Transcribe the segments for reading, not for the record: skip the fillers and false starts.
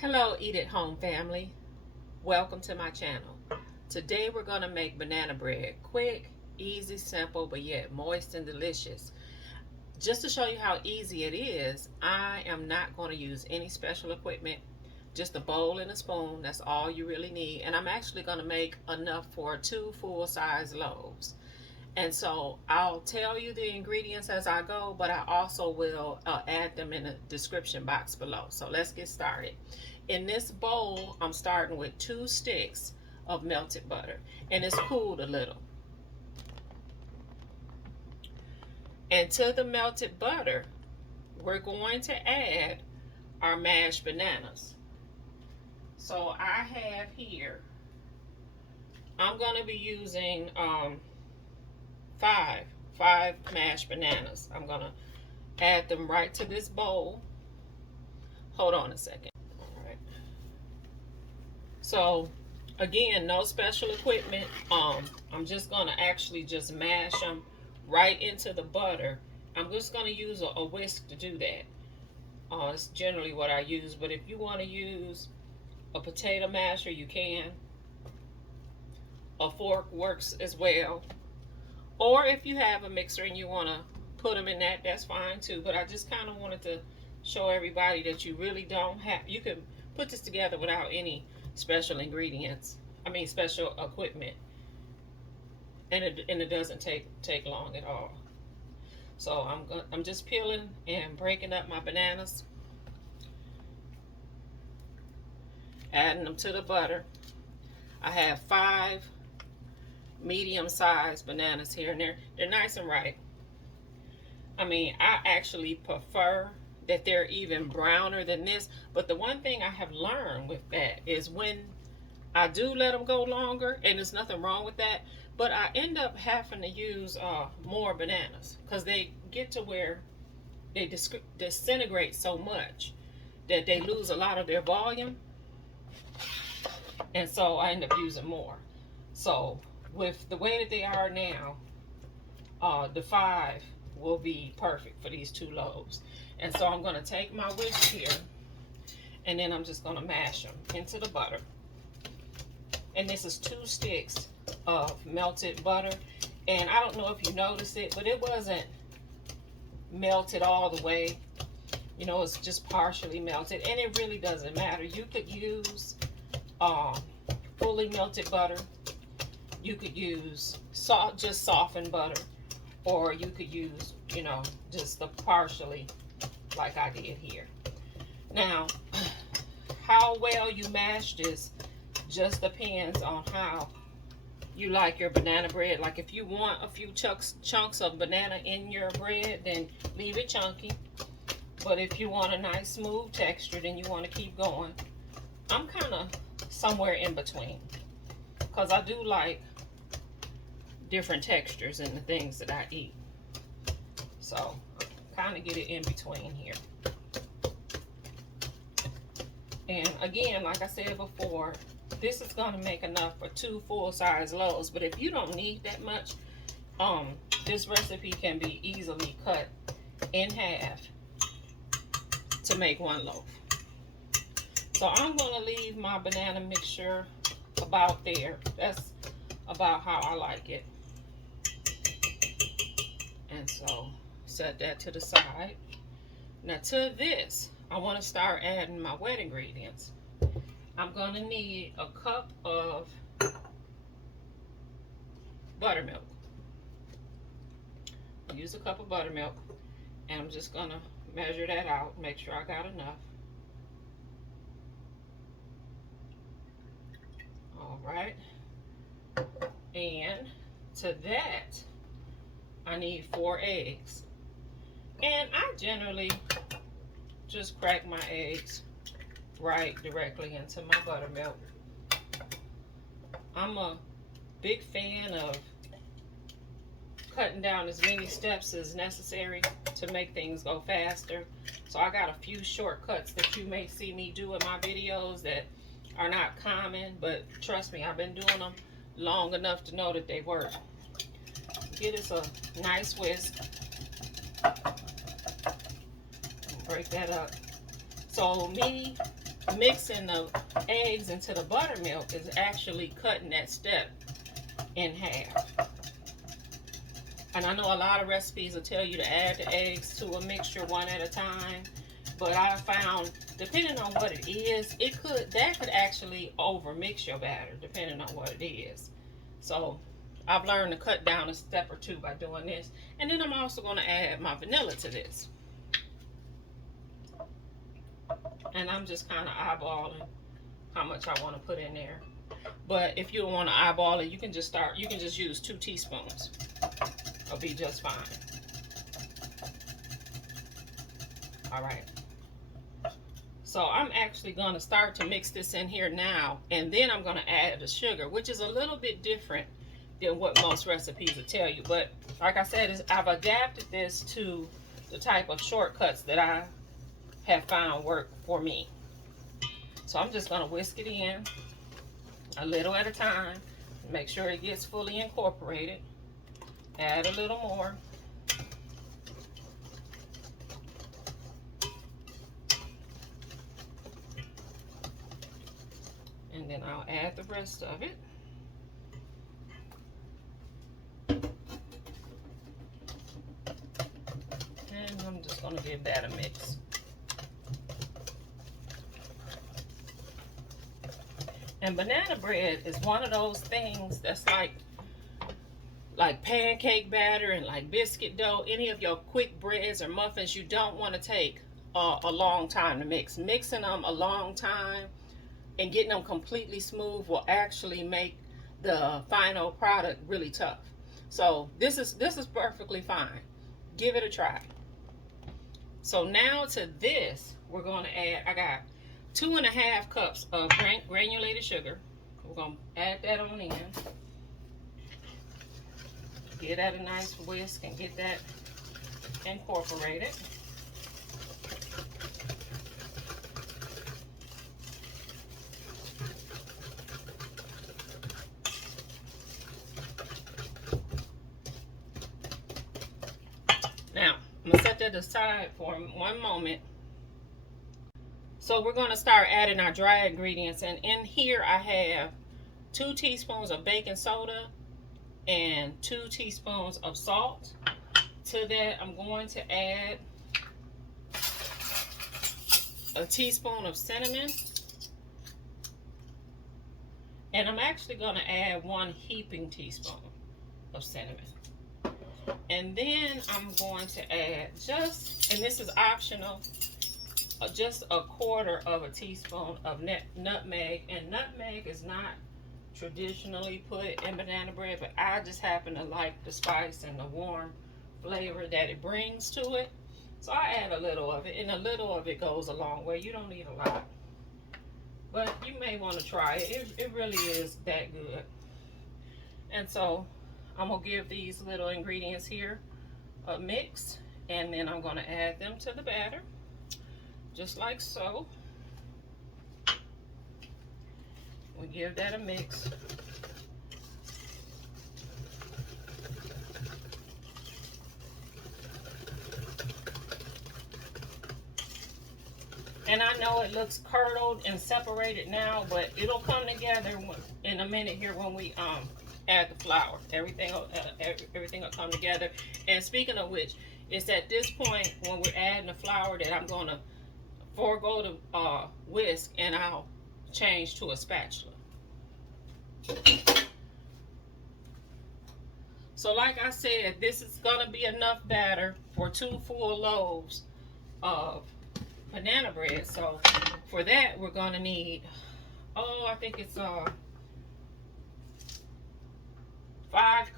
Hello, Eat at Home family. Welcome to my channel. Today we're going to make banana bread. Quick, easy, simple, but yet moist and delicious. Just to show you how easy it is, I am not going to use any special equipment. Just a bowl and a spoon. That's all you really need. And I'm actually going to make enough for 2 full-size loaves. And so I'll tell you the ingredients as I go, but I also will add them in the description box below. So let's get started. In this bowl, I'm starting with 2 sticks of melted butter, and it's cooled a little. And to the melted butter, we're going to add our mashed bananas. So I have here, I'm going to be using five mashed bananas. I'm going to add them right to this bowl. Hold on a second. So again, no special equipment. I'm just gonna actually just mash them right into the butter. I'm just gonna use a whisk to do that. It's generally what I use, but if you want to use a potato masher, you can. A fork works as well. Or if you have a mixer and you want to put them in that, that's fine too. But I just kind of wanted to show everybody that you really don't have, you can put this together without any special ingredients, special equipment, and it doesn't take long at all. So I'm just peeling and breaking up my bananas, adding them to the butter. I have 5 medium-sized bananas here, and they're nice and ripe. I actually prefer that they're even browner than this, but the one thing I have learned with that is when I do let them go longer, and there's nothing wrong with that, but I end up having to use more bananas because they get to where they disintegrate so much that they lose a lot of their volume, and so I end up using more. So with the way that they are now, the 5 will be perfect for these 2 loaves. And so I'm going to take my whisk here, and then I'm just going to mash them into the butter. And this is 2 sticks of melted butter. And I don't know if you noticed it, but it wasn't melted all the way. You know, it's just partially melted. And it really doesn't matter. You could use fully melted butter. You could use just softened butter. Or you could use, just the partially, like I did here. Now, how well you mash this just depends on how you like your banana bread. Like if you want a few chunks of banana in your bread, then leave it chunky. But if you want a nice smooth texture, then you want to keep going. I'm kind of somewhere in between, because I do like different textures in the things that I eat. So kind of get it in between here. And again, like I said before, this is going to make enough for 2 full-size loaves. But if you don't need that much, this recipe can be easily cut in half to make 1 loaf. So I'm going to leave my banana mixture about there. That's about how I like it. And so set that to the side. Now to this, I want to start adding my wet ingredients. I'm going to need a cup of buttermilk. Use a cup of buttermilk, and I'm just going to measure that out, make sure I got enough. All right. And to that, I need 4 eggs. And I generally just crack my eggs right directly into my buttermilk. I'm a big fan of cutting down as many steps as necessary to make things go faster. So I got a few shortcuts that you may see me do in my videos that are not common, but trust me, I've been doing them long enough to know that they work. Get us a nice whisk. Break that up. So me, mixing the eggs into the buttermilk is actually cutting that step in half. And I know a lot of recipes will tell you to add the eggs to a mixture one at a time, but I found, depending on what it is, that could actually overmix your batter, depending on what it is. So I've learned to cut down a step or two by doing this. And then I'm also going to add my vanilla to this. And I'm just kind of eyeballing how much I want to put in there. But if you don't want to eyeball it, you can just use 2 teaspoons. It'll be just fine. All right. So I'm actually going to start to mix this in here now, and then I'm going to add the sugar, which is a little bit different than what most recipes will tell you. But like I said, I've adapted this to the type of shortcuts that I have found work for me. So I'm just going to whisk it in a little at a time. Make sure it gets fully incorporated. Add a little more. And then I'll add the rest of it. And I'm just going to give that a mix. And banana bread is one of those things that's like pancake batter and like biscuit dough. Any of your quick breads or muffins, you don't want to take a long time to mix. Mixing them a long time and getting them completely smooth will actually make the final product really tough. So this is perfectly fine. Give it a try. So now to this, we're going to add, I got 2.5 cups of granulated sugar. We're going to add that on in. Get that a nice whisk and get that incorporated. Now, I'm going to set that aside for one moment. So we're going to start adding our dry ingredients. And in here I have 2 teaspoons of baking soda and 2 teaspoons of salt. To that, I'm going to add a teaspoon of cinnamon. And I'm actually going to add 1 heaping teaspoon of cinnamon. And then I'm going to add and this is optional, just 1/4 of a teaspoon of nutmeg. And nutmeg is not traditionally put in banana bread, but I just happen to like the spice and the warm flavor that it brings to it. So I add a little of it, and a little of it goes a long way. You don't need a lot, but you may want to try it. It really is that good. And so I'm gonna give these little ingredients here a mix, and then I'm gonna add them to the batter, just like so. We give that a mix. And I know it looks curdled and separated now, but it'll come together in a minute here when we add the flour. Everything will come together. And speaking of which, it's at this point when we're adding the flour that I'm going to forego the whisk, and I'll change to a spatula. So like I said, this is going to be enough batter for 2 full loaves of banana bread. So for that, we're going to need, I think it's 5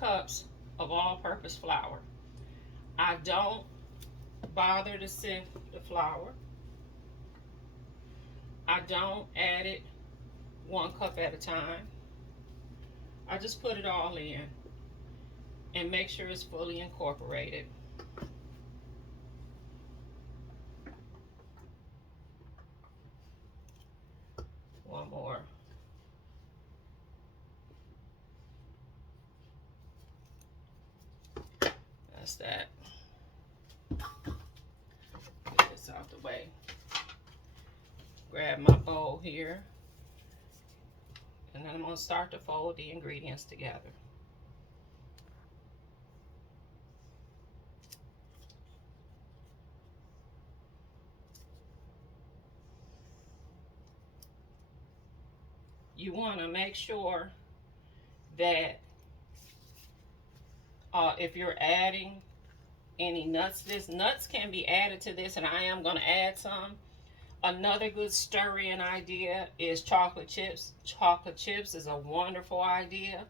cups of all-purpose flour. I don't bother to sift the flour. I don't add it 1 cup at a time. I just put it all in and make sure it's fully incorporated. One more. That's that. Get this out the way. Grab my bowl here, and then I'm going to start to fold the ingredients together. You want to make sure that if you're adding any nuts, nuts can be added to this, and I am going to add some. Another good stir-in idea is chocolate chips. Chocolate chips is a wonderful idea.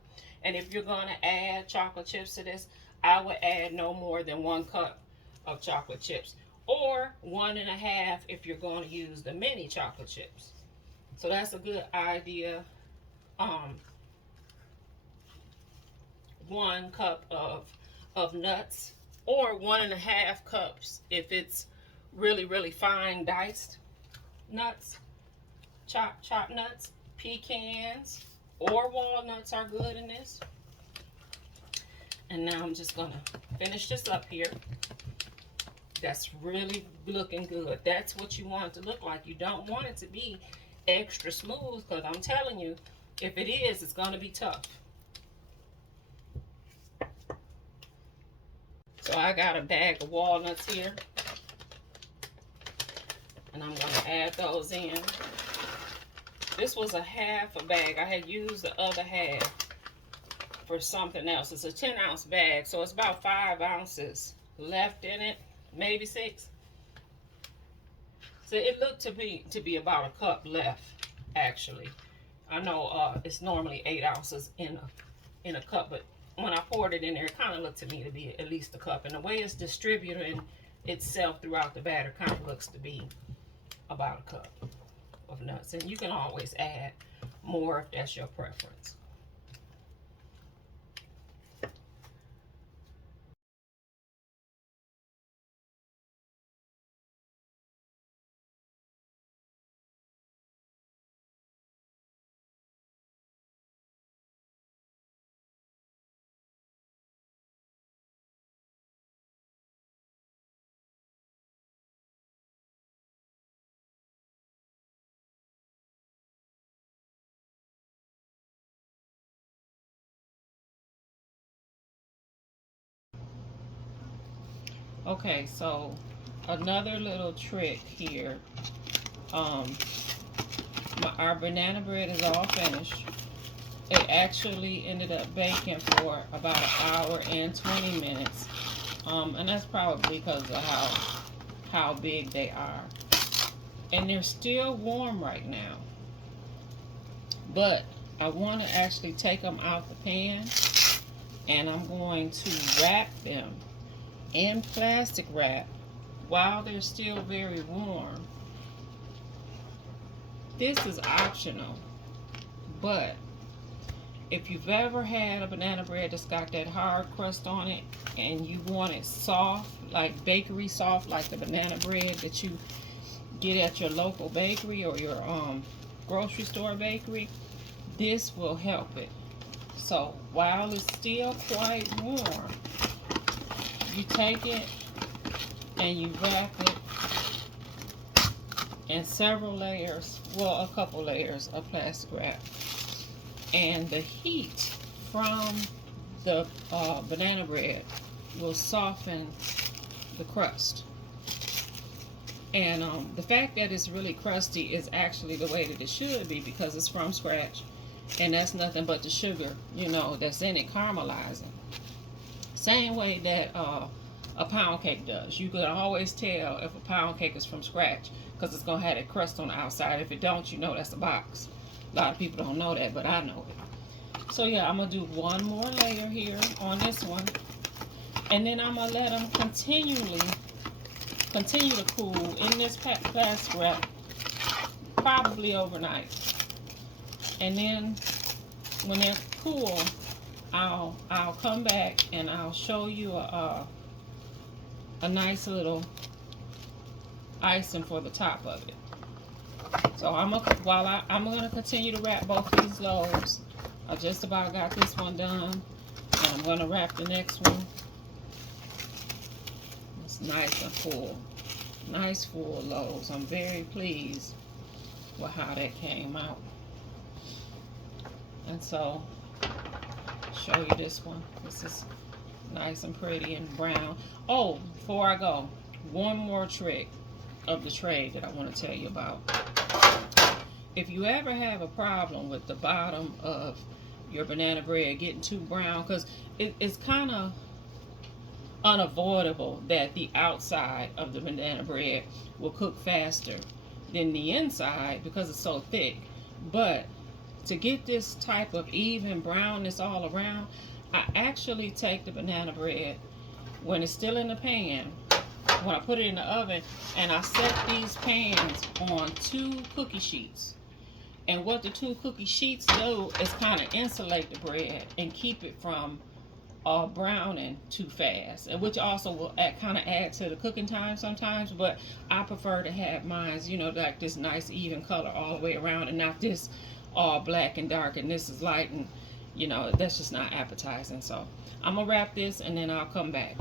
And if you're going to add chocolate chips to this, I would add no more than 1 cup of chocolate chips. Or 1.5 if you're going to use the mini chocolate chips. So that's a good idea. 1 cup of nuts, or 1.5 cups if it's really fine diced nuts, chopped nuts. Pecans or walnuts are good in this. And now I'm just gonna finish this up here. That's really looking good. That's what you want it to look like. You don't want it to be extra smooth, because I'm telling you, if it is, it's gonna be tough. So I got a bag of walnuts here, and I'm gonna add those in. This was a half a bag. I had used the other half for something else. It's a 10-ounce bag, so it's about 5 ounces left in it, maybe 6. So it looked to be about a cup left, actually. I know it's normally 8 ounces in a cup, but when I poured it in there, it kind of looked to me to be at least a cup. And the way it's distributing itself throughout the batter kind of looks to be about a cup of nuts. And you can always add more if that's your preference. Okay, so another little trick here. Our banana bread is all finished. It actually ended up baking for about 1 hour and 20 minutes. And that's probably because of how big they are. And they're still warm right now. But I want to actually take them out the pan, and I'm going to wrap them in plastic wrap while they're still very warm. This is optional, but if you've ever had a banana bread that's got that hard crust on it and you want it soft, like bakery soft, like the banana bread that you get at your local bakery or your grocery store bakery, this will help it. So while it's still quite warm, you take it and you wrap it in several layers, well, a couple layers of plastic wrap. And the heat from the banana bread will soften the crust. And the fact that it's really crusty is actually the way that it should be, because it's from scratch. And that's nothing but the sugar, you know, that's in it caramelizing. Same way that a pound cake does. You can always tell if a pound cake is from scratch because it's going to have that crust on the outside. If it don't, you know that's a box. A lot of people don't know that, but I know it. So yeah, I'm going to do one more layer here on this one. And then I'm going to let them continue to cool in this plastic wrap, probably overnight. And then when they're cool, I'll come back and I'll show you a nice little icing for the top of it. So I'm gonna continue to wrap both these loaves. I just about got this one done, and I'm gonna wrap the next one. It's nice and full, nice full loaves. I'm very pleased with how that came out. And so, show you this one. This is nice and pretty and brown. Oh, before I go, one more trick of the tray that I want to tell you about. If you ever have a problem with the bottom of your banana bread getting too brown, because it's kind of unavoidable that the outside of the banana bread will cook faster than the inside because it's so thick. But to get this type of even brownness all around, I actually take the banana bread when it's still in the pan, when I put it in the oven, and I set these pans on 2 cookie sheets. And what the 2 cookie sheets do is kind of insulate the bread and keep it from browning too fast, and which also will kind of add to the cooking time sometimes. But I prefer to have mine, you know, like this nice even color all the way around, and not this all black and dark and this is light, and you know, that's just not appetizing. So I'm gonna wrap this and then I'll come back.